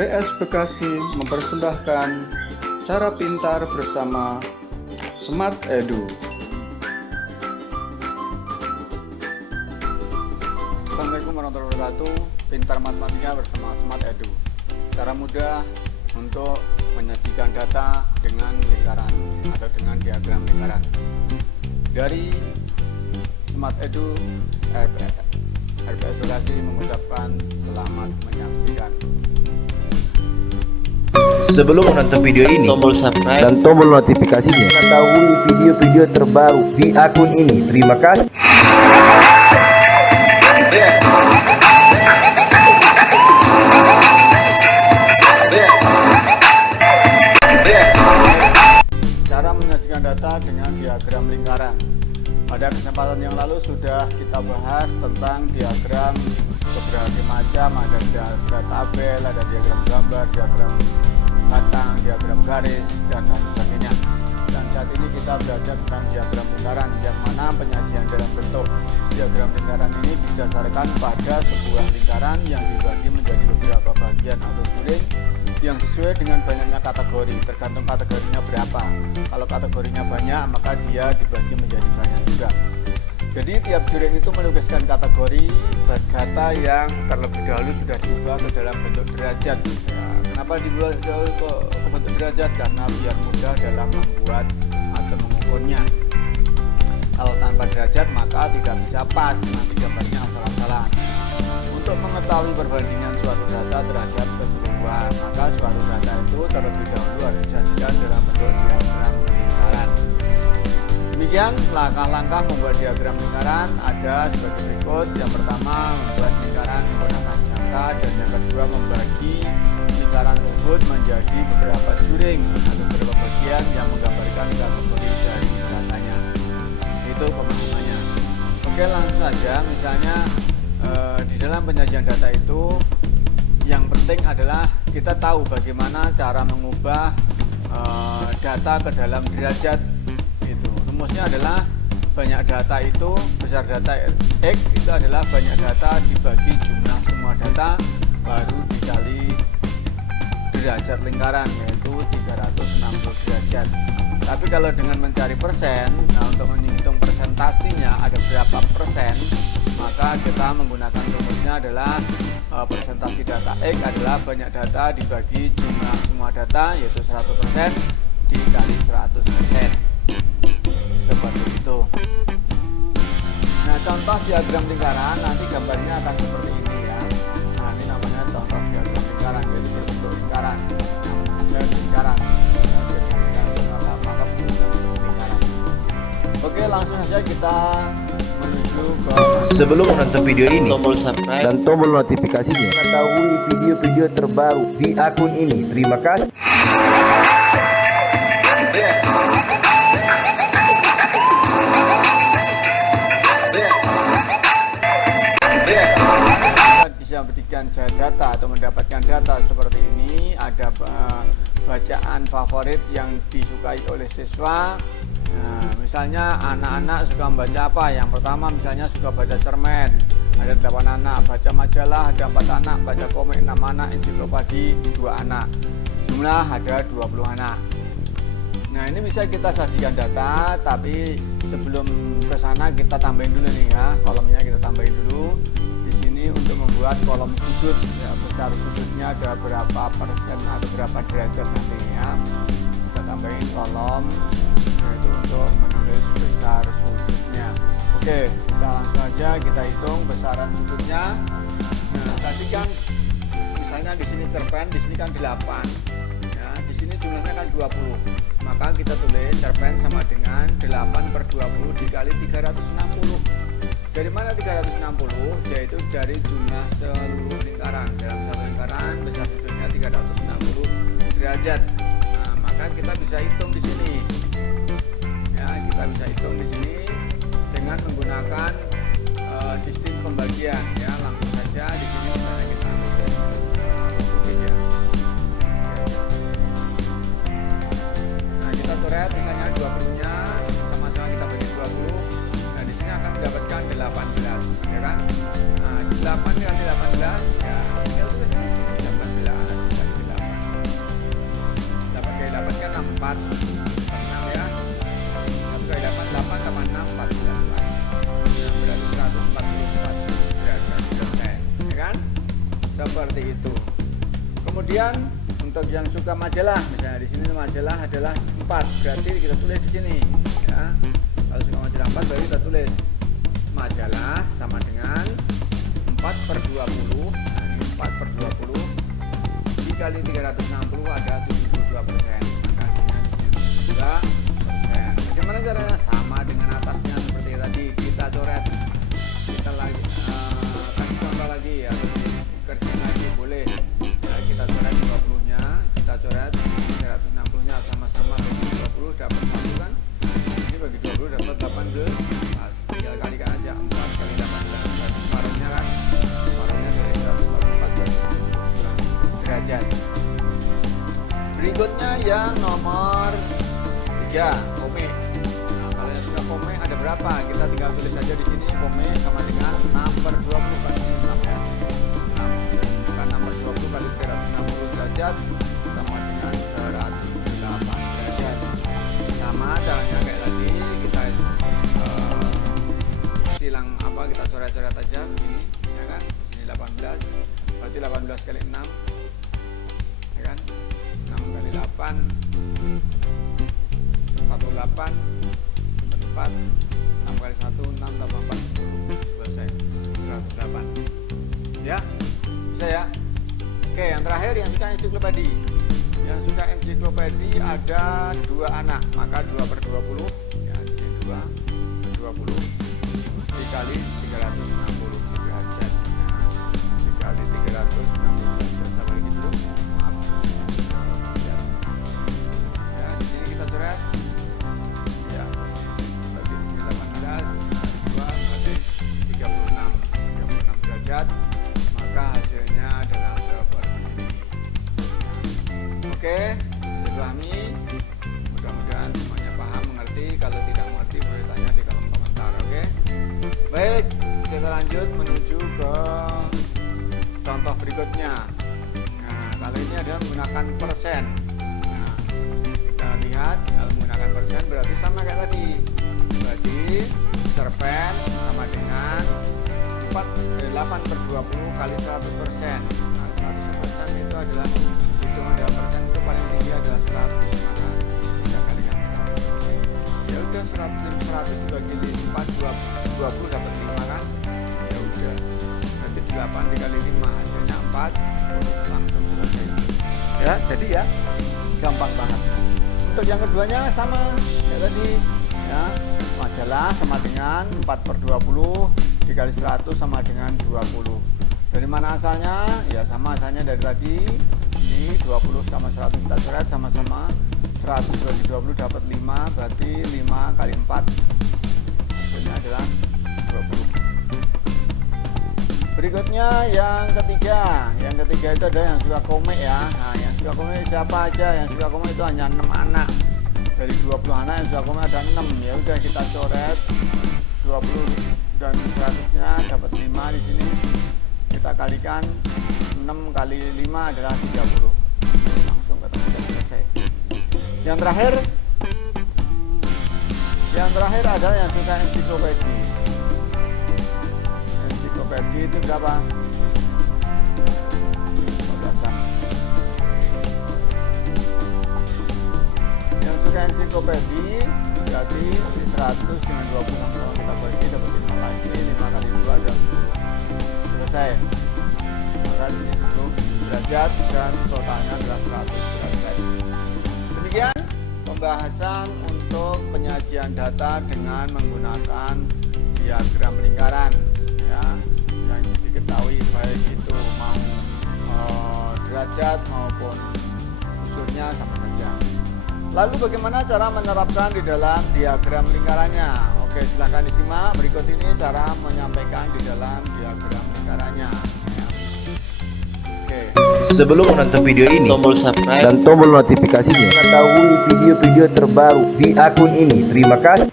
PS Bekasi mempersembahkan Cara Pintar bersama Smart Edu. Assalamualaikum warahmatullahi wabarakatuh. Pintar matematika bersama Smart Edu. Cara mudah untuk menyajikan data dengan lingkaran atau dengan diagram lingkaran. Dari Smart Edu, RPS Bekasi mengucapkan selamat menyaksikan. Sebelum menonton video ini, tombol subscribe dan tombol notifikasinya, ketahui video-video terbaru di akun ini. Terima kasih. Cara menyajikan data dengan diagram lingkaran. Pada kesempatan yang lalu sudah kita bahas tentang diagram berbagai macam, ada diagram tabel, ada diagram gambar, diagram batang, diagram garis, dan lain sebagainya. Dan saat ini kita belajar tentang diagram lingkaran, yang mana penyajian dalam bentuk diagram lingkaran ini didasarkan pada sebuah lingkaran yang dibagi menjadi beberapa bagian atau juring yang sesuai dengan banyaknya kategori, tergantung kategorinya berapa. Kalau kategorinya banyak, maka dia dibagi menjadi banyak juga. Jadi tiap juring itu melukiskan kategori data yang terlebih dahulu sudah diubah ke dalam bentuk derajat. Kenapa dibuat ke bentuk derajat? Karena biar mudah dalam membuat atau mengukurnya. Kalau tanpa derajat maka tidak bisa pas, nanti gambarnya asal-asalan. Untuk mengetahui perbandingan suatu data terhadap keseluruhan, maka suatu data itu terlebih dahulu harus disajikan dalam bentuk diagram lingkaran. Demikian langkah-langkah membuat diagram lingkaran ada sebagai berikut. Yang pertama, membuat lingkaran menggunakan jangka, dan yang kedua, membagi lingkaran tersebut menjadi beberapa juring atau beberapa bagian yang menggambarkan kategori dari datanya. Itu pemahamannya. Oke, langsung saja. Misalnya di dalam penyajian data itu yang penting adalah kita tahu bagaimana cara mengubah data ke dalam derajat. Rumusnya adalah banyak data itu, besar data X itu adalah banyak data dibagi jumlah semua data baru dikali derajat lingkaran, yaitu 360 derajat. Tapi kalau dengan mencari persen, untuk menghitung persentasinya ada berapa persen, maka kita menggunakan rumusnya adalah persentasi data X adalah banyak data dibagi jumlah semua data, yaitu 100% dikali 100%. Seperti itu. Nah, contoh diagram lingkaran nanti gambarnya akan seperti ini ya. Nah, ini namanya contoh diagram lingkaran, jadi berbentuk lingkaran. Lingkaran. Maka lingkaran. Oke, langsung saja kita menuju ke. Sebelum menonton video ini, tombol subscribe dan tombol notifikasinya, ketahui video-video terbaru di akun ini. Terima kasih. Bisa berikan data atau mendapatkan data seperti ini. Ada bacaan favorit yang disukai oleh siswa. Nah, misalnya anak-anak suka membaca apa? Yang pertama misalnya suka baca cerpen, ada 8 anak. Baca majalah ada 4 anak. Baca komik 6 anak. Ensiklopedi 2 anak. Jumlah ada 20 anak. Nah, ini bisa kita sajikan data, tapi sebelum ke sana kita tambahin dulu nih ya, kolomnya kita tambahin dulu. Di sini untuk membuat kolom sudut, ya, besar sudutnya ada berapa persen atau berapa derajat nanti ya. Kita tambahin kolom, yaitu untuk menulis besar sudutnya. Oke, kita langsung aja kita hitung besaran sudutnya. Nah, tadi kan misalnya di sini cerpen, di sini kan 8. Ya, di sini jumlahnya kan 20. Maka kita tulis cerpen sama dengan 8/20 dikali 360. Dari mana 360? Yaitu dari jumlah seluruh lingkaran. Dalam satu lingkaran besar sudutnya 360 derajat. Nah, maka kita bisa hitung di sini. Ya, kita bisa hitung di sini dengan menggunakan sistem pembagian. Ya, langsung saja di sini misalnya kita coret misalnya 20-nya sama-sama kita bagi 20. Nah, di sini akan mendapatkan 18, ya kan? Nah, 8 kali 18 ya tinggal tulis 18 kali seperti itu. Kemudian untuk yang suka majalah, misalnya di sini majalah adalah 4, berarti kita tulis di sini ya. Kalau suka majalah 4 berarti kita tulis majalah sama dengan 4/20. Nah, ini 4/20 dikali 360 ada 72%. Maka hasilnya di sini 72%. Bagaimana caranya? Sama dengan atasnya seperti tadi, kita coret. Kita lagi kasih contoh lagi ya, kerja lagi boleh. Nah, kita coret 20-nya, kita coret 360-nya sama-sama bagi 20 dapat 1 kan. Ini bagi 20 dapat 18. Tinggal kalikan aja 4 kali 18 dan separuhnya kan, separuhnya dari 144 derajat. Berikutnya yang nomor 3, kome. Nah, kalau yang sudah kome ada berapa? Kita tinggal tulis saja di sini, kome sama dengan 6/20 kan, 6 ya. 6/20 kali 360 derajat sama dengan 108 derajat. Sama caranya kayak tadi, kita silang apa, kita coret-coret aja begini ya kan. Ini 18 berarti 18 kali 6 ya kan, 6 kali 8 48 4 6 kali 1 6 tambah 4 10 selesai 108 ya, bisa ya. Oke, yang terakhir yang suka ensiklopedi. Yang suka ensiklopedi ada 2 anak, maka 2/20 ya, di sini 2/20 dikali 360 derajat ya, dikali 360 derajat. Sama lagi dulu, maaf ya. Ya, di sini kita coret ya, berarti 18 2 berarti 36 derajat, maka hasilnya adalah seperti ini. Oke, dipahami? Mudah-mudahan semuanya paham, mengerti. Kalau tidak mengerti boleh tanya di kolom komentar. Oke, baik, kita lanjut menuju ke contoh berikutnya. Nah, kalau ini adalah menggunakan persen. Nah, kita lihat kalau menggunakan persen berarti sama kayak tadi. Berarti cerpen sama dengan 8/20 kali 100%. Nah, 100% itu adalah hitungan dalam persen itu paling tinggi adalah 100, maka kita kalikan 100. Ya udah, 100 dibagi 4 20 dapat 5 kan. Ya udah, berarti 8 dikali 5 hasilnya 4, langsung selesai. Ya, jadi ya gampang banget. Untuk yang keduanya sama kayak tadi ya, majalah sama dengan 4/20 dikali 100 sama dengan 20. Dari mana asalnya? Ya sama asalnya dari tadi. Ini 20 sama 100 kita coret, sama-sama 100 bagi 20 dapat 5, berarti 5 kali 4 hasilnya adalah 20. Berikutnya yang ketiga. Yang ketiga itu adalah yang suka komik ya. Nah, yang suka komik siapa aja? Yang suka komik itu hanya 6 anak. Dari 20 anak yang suka komik ada 6. Ya udah, kita coret 20 dan 100-nya dapat 5 di sini. Kita kalikan 6 kali 5 adalah 30. Langsung ketemu dan selesai. Yang terakhir adalah yang suka ensiklopedi. Ensiklopedi itu berapa? 15. Yang suka ensiklopedi berarti 100 dengan 20 kalau kita bagi dapat 5 lagi, 5 kali 2 adalah 10. Selesai. Maka di sini 10 derajat dan totalnya adalah 100 derajat. Demikian pembahasan untuk penyajian data dengan menggunakan diagram lingkaran ya, yang diketahui baik itu mau derajat maupun unsurnya sama saja. Lalu bagaimana cara menerapkan di dalam diagram lingkarannya? Oke, silahkan disimak. Berikut ini cara menyampaikan di dalam diagram lingkarannya. Oke. Sebelum menonton video ini, tombol subscribe dan tombol notifikasinya, mengetahui video-video terbaru di akun ini. Terima kasih.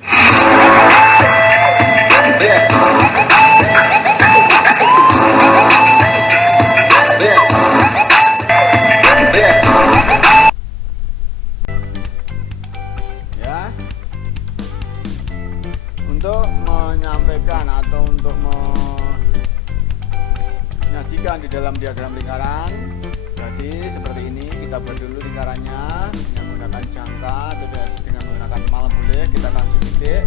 Ya, untuk menyampaikan atau untuk menyajikan disajikan di dalam diagram lingkaran. Berarti seperti ini, kita buat dulu lingkarannya dengan menggunakan jangka atau dengan menggunakan mal boleh. Kita kasih titik.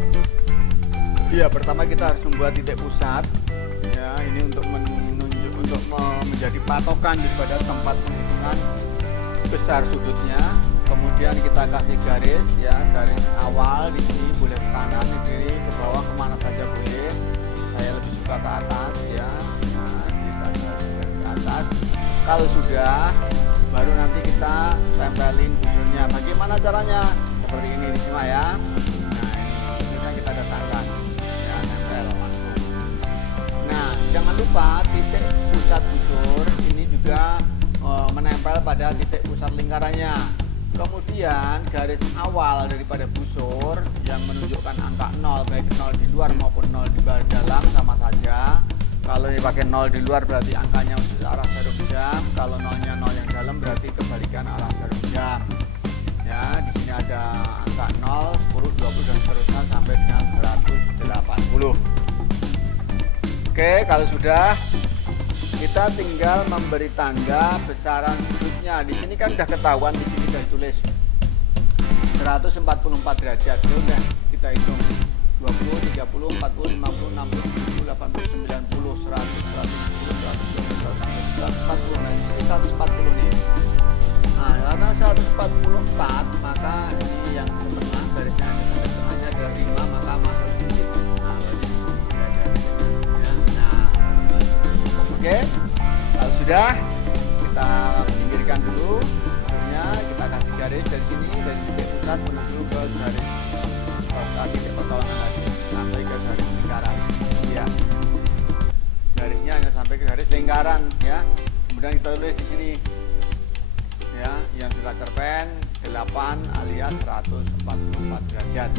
Ya, pertama kita harus membuat titik pusat. Ya, ini untuk menjadi patokan daripada tempat penghitungan besar sudutnya. Kemudian kita kasih garis, ya, garis awal di sini boleh ke kanan, ke kiri, ke bawah, kemana saja boleh. Saya lebih suka ke atas, ya. Nah, kita garis ke atas. Kalau sudah, baru nanti kita tempelin busurnya. Bagaimana caranya? Seperti ini disimak ya. Nah, ini busurnya kita datangkan, ya, tempel langsung. Nah, jangan lupa titik pusat busur ini juga menempel pada titik pusat lingkarannya. Kemudian garis awal daripada busur yang menunjukkan angka 0, baik 0 di luar maupun 0 di dalam sama saja. Kalau dipakai 0 di luar berarti angkanya arah jarum jam. Kalau 0-nya 0 yang dalam berarti kebalikan arah jarum jam. Ya, di sini ada angka 0, 10, 20 dan seterusnya sampai dengan 180. Oke, kalau sudah, kita tinggal memberi tanda besaran sudutnya. Di sini kan udah ketahuan, di sini sudah ditulis 144 derajat. Ya udah, kita hitung 20, 30, 40, 50, 60, 70, 80, 90, 100, 110, 120, 140. Nah, ini 140 nih. Nah, karena 144, maka ini yang setengah garisnya sampai setengahnya adalah 5, maka masuk sedikit. Nah, derajat. Ya, nah, oke, kalau sudah, kita pinggirkan dulu busurnya. Kita kasih garis dari sini, dari titik pusat menuju ke garis titik pertolongan tadi sampai ke garis lingkaran. Ya, garisnya hanya sampai ke garis lingkaran, ya. Kemudian kita tulis di sini, ya, yang sudah cerpen 8 alias 144 derajat.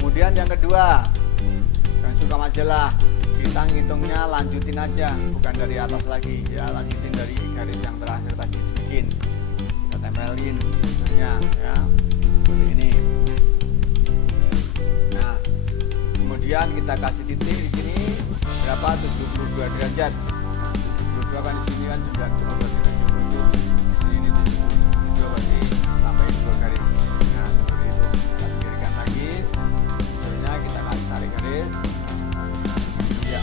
Kemudian yang kedua, yang suka majalah, kita ngitungnya lanjutin aja, bukan dari atas lagi, ya, lanjutin dari garis yang terakhir tadi dibikin. Kita tempelin busurnya, ya, seperti ini. Nah, kemudian kita kasih titik di sini berapa? 72 derajat. Nah, 72 kan di sini kan 90 berarti 70. Di sini ini 72 berarti tambahin 2 garis. Nah, seperti itu. Kita pinggirkan lagi busurnya, kita kasih tarik garis. Ya.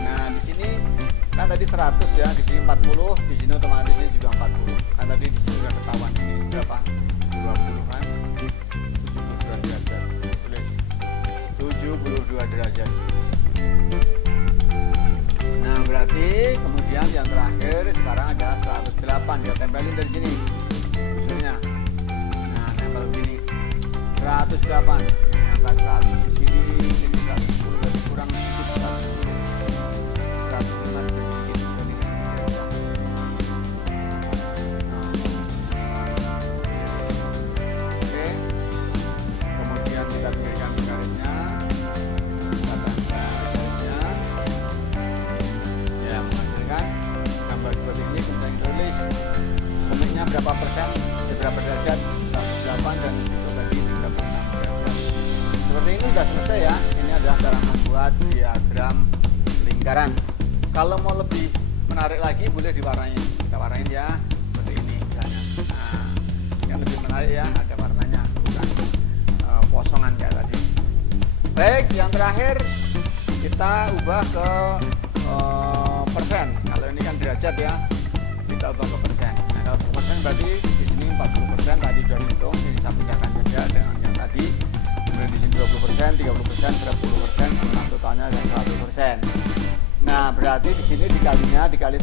Nah, di sini kan tadi 100 ya, di sini 40, di sini otomatis ini juga 40. Kan tadi di sini sudah ketahuan ini berapa? 20 kan? 72 derajat. Tulis 72 derajat. Nah, berarti kemudian yang terakhir sekarang adalah 108. Dia tempelin dari sini busurnya. Nah, nempel begini. 108. Ini angka 100 di sini 110 berarti kurang sedikit 110. 105 lebih sedikit. Oke. Kemudian kita pilihkan garisnya. Kita tambah garisnya. Ya, menghasilkan gambar seperti ini. Kemudian tulis komiknya berapa persen, berapa derajat, 108 dan itu tadi 36 derajat. Seperti ini sudah selesai ya. Ini adalah cara membuat diagram lingkaran. Kalau mau lebih menarik lagi boleh diwarnai. Kita warnain ya seperti ini misalnya. Nah, yang lebih menarik ya ada warnanya, bukan posongan kayak tadi. Baik, yang terakhir kita ubah ke persen. Kalau ini kan derajat ya, kita ubah ke persen. Nah, kalau persen berarti di sini 40%, tadi sudah dihitung, ini saya pindahkan saja dengan yang tadi. Kemudian di sini 20%, 30%, 30%, jumlah totalnya adalah 100%. Nah, berarti di sini dikali 100.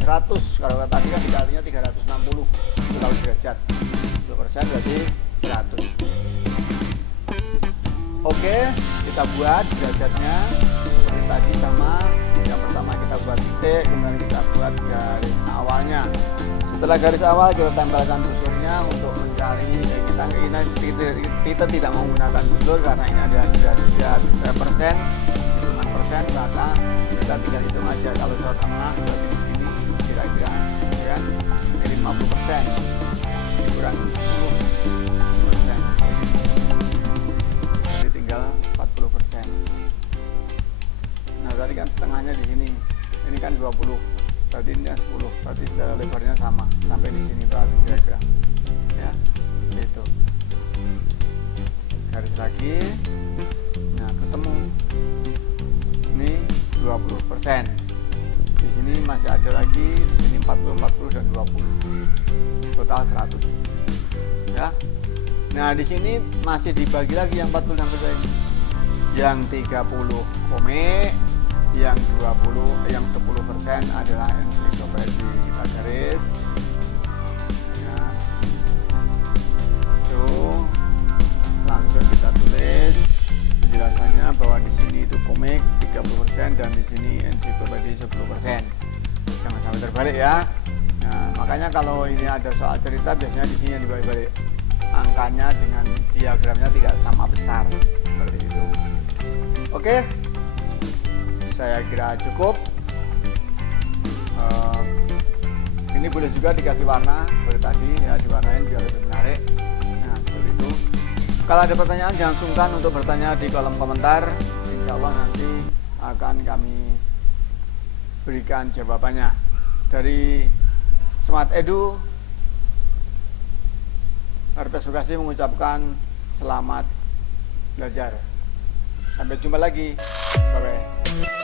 Kalau tadi kan dikalinya 360 itu kalau derajat. 20% berarti 100. Oke, kita buat derajatnya seperti tadi sama. Yang pertama kita buat titik, kemudian kita buat garis awalnya. Setelah garis awal kita tempelkan busurnya untuk mencari kita tidak menggunakan busur karena ini adalah derajat persen, hitungan persen, maka kita tinggal hitung aja. Kalau setengah berarti di sini kira-kira ya 50%, kurang 10%, jadi tinggal 40%. Nah, tadi kan setengahnya di sini, ini kan 20, berarti ini 10, berarti lebarnya sama sampai di sini berarti kira-kira ya, gitu. Garis lagi, nah ketemu ini 20%. Di sini masih ada lagi, di sini 40, 40 dan 20, total 100 ya. Nah di sini masih dibagi lagi yang 40 dan 40, yang 30 komik, yang 10% adalah ensiklopedi. Kita garis ya, itu langsung kita tulis penjelasannya bahwa di sini itu komik 30% dan di sini ensiklopedi 10%. Jangan sampai terbalik ya. Nah, makanya kalau ini ada soal cerita biasanya di sini yang dibalik-balik, angkanya dengan diagramnya tidak sama besar seperti itu. Oke, saya kira cukup. Ini boleh juga dikasih warna seperti tadi ya, diwarnain biar lebih menarik. Nah seperti itu. Kalau ada pertanyaan jangan sungkan untuk bertanya di kolom komentar. Insya Allah nanti akan kami berikan jawabannya. Dari Smart Edu, RPS Bekasi mengucapkan selamat belajar. Sampai jumpa lagi. Bye-bye.